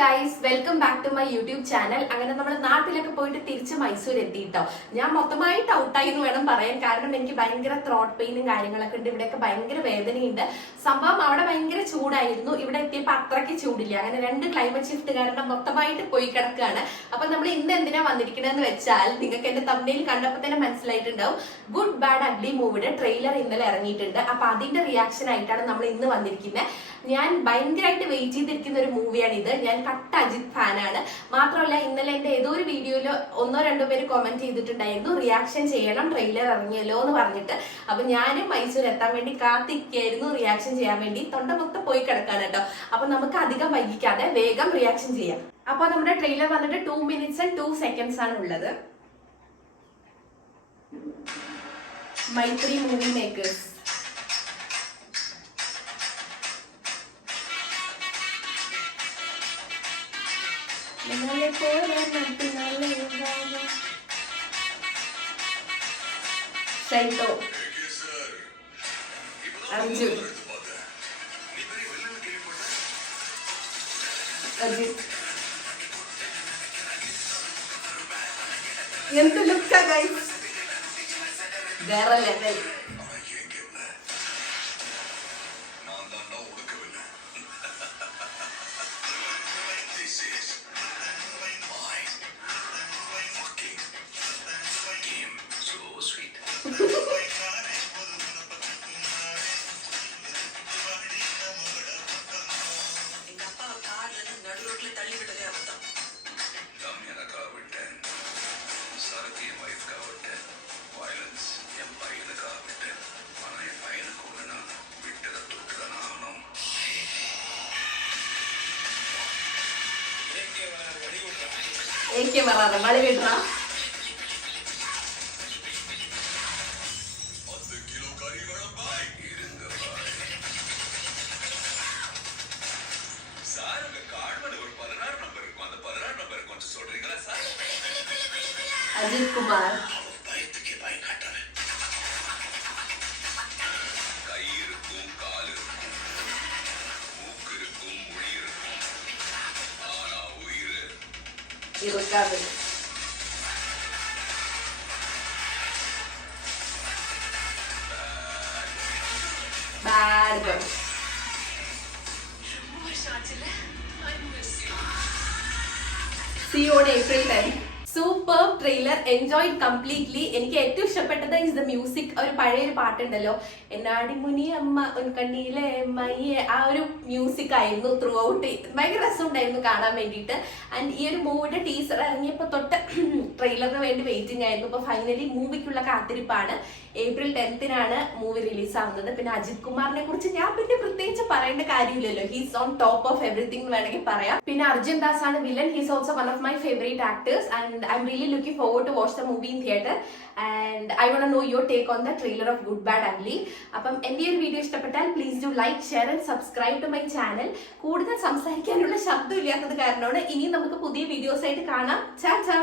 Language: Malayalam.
Guys, welcome back to my YouTube channel. അങ്ങനെ നമ്മൾ നാട്ടിലൊക്കെ പോയിട്ട് തിരിച്ച് മൈസൂർ എത്തിയിട്ടോ. ഞാൻ മൊത്തമായിട്ട് ഔട്ടായി എന്ന് വേണം പറയാൻ. കാരണം എനിക്ക് ഭയങ്കര ത്രോട്ട് പെയിനും കാര്യങ്ങളൊക്കെ ഉണ്ട്. ഇവിടെയൊക്കെ ഭയങ്കര വേദനയുണ്ട്. സംഭവം അവിടെ ഭയങ്കര ചൂടായിരുന്നു. ഇവിടെ എത്തിയപ്പോൾ അത്രയ്ക്ക് ചൂടില്ല. അങ്ങനെ രണ്ട് ക്ലൈമറ്റ് ഷിഫ്റ്റ് കാരണം മൊത്തമായിട്ട് പോയി കിടക്കുകയാണ്. അപ്പൊ നമ്മൾ ഇന്ന് എന്തിനാ വന്നിരിക്കണെന്ന് വെച്ചാൽ നിങ്ങൾക്ക് എന്റെ തമ്മിൽ കണ്ടപ്പോൾ തന്നെ മനസ്സിലായിട്ടുണ്ടാവും. ഗുഡ് ബാഡ് അഗ്ലി മൂവിയുടെ ട്രെയിലർ ഇന്നലെ ഇറങ്ങിയിട്ടുണ്ട്. അപ്പൊ അതിന്റെ റിയാക്ഷൻ ആയിട്ടാണ് നമ്മൾ ഇന്ന് വന്നിരിക്കുന്നത്. ഞാൻ ഭയങ്കരമായിട്ട് വെയിറ്റ് ചെയ്തിരിക്കുന്ന ഒരു മൂവിയാണ് ഇത്. ഞാൻ കട്ട അജിത് ഫാനാണ്. മാത്രമല്ല ഇന്നലെ എന്റെ ഏതോ ഒരു വീഡിയോയിൽ ഒന്നോ രണ്ടോ പേര് കമന്റ് ചെയ്തിട്ടുണ്ടായിരുന്നു റിയാക്ഷൻ ചെയ്യണം, ട്രെയിലർ ഇറങ്ങിയല്ലോ എന്ന് പറഞ്ഞിട്ട്. അപ്പൊ ഞാനും മൈസൂർ എത്താൻ വേണ്ടി കാത്തിരിക്കായിരുന്നു റിയാക്ഷൻ ചെയ്യാൻ വേണ്ടി. തൊണ്ട മൊത്തം പോയി കിടക്കാണ് കേട്ടോ. അപ്പൊ നമുക്ക് അധികം വൈകിക്കാതെ വേഗം റിയാക്ഷൻ ചെയ്യാം. അപ്പൊ നമ്മുടെ ട്രെയിലർ വന്നിട്ട് 2 minutes and 2 seconds ആണ് ഉള്ളത്. മൈത്രി മൂവി മേക്കേഴ്സ്. ഷൈട്ടോ, അർജുൻ, അജിത്. എന്ത് ലുക്കാ ഗൈസ്, വേറെ ലെവൽ. മഴ കിട്ടണ அஜித் குமார். இருக்காது. Bad girl. See you on April 10th. Super trailer, enjoyed completely. എനിക്ക് ഏറ്റവും ഇഷ്ടപ്പെട്ടത് ഇസ് ദ മ്യൂസിക്. ഒരു പഴയൊരു പാട്ടുണ്ടല്ലോ, എന്നാടി മുനി അമ്മ ഉൻകണ്ണിയിലെ മയ്യെ, ആ ഒരു മ്യൂസിക് ആയിരുന്നു ത്രൂ ഔട്ട്. ഭയങ്കര രസമുണ്ടായിരുന്നു കാണാൻ വേണ്ടിയിട്ട്. ആൻഡ് ഈ ഒരു മൂവിയുടെ ടീസർ ഇറങ്ങിയപ്പോൾ തൊട്ട് ട്രെയിലറിന് വേണ്ടി വെയിറ്റിംഗ് ആയിരുന്നു. ഇപ്പൊ ഫൈനലി മൂവിക്കുള്ള കാത്തിരിപ്പാണ്. April 10th മൂവി റിലീസ് ആവുന്നത്. പിന്നെ അജിത് കുമാറിനെ കുറിച്ച് ഞാൻ പിന്നെ പ്രത്യേകിച്ച് പറയേണ്ട കാര്യമില്ലല്ലോ. He's on top of everything വേണമെങ്കിൽ പറയാം. പിന്നെ അർജുൻ ദാസ് ആണ് വില്ലൻ. He's also one of my favourite actors and I am really looking forward to watch the movie in theatre. And I won't know your take on the trailer of good bad ugly. അപ്പം എന്റെ ഒരു വീഡിയോ ഇഷ്ടപ്പെട്ടാൽ please do like, share and subscribe to my channel. കൂടുതൽ സംസാരിക്കാനുള്ള ശബ്ദം ഇല്ലാത്തത് കാരണമാണ്. ഇനി നമുക്ക് പുതിയ വീഡിയോസ് ആയിട്ട് കാണാം. ചാ ചാ.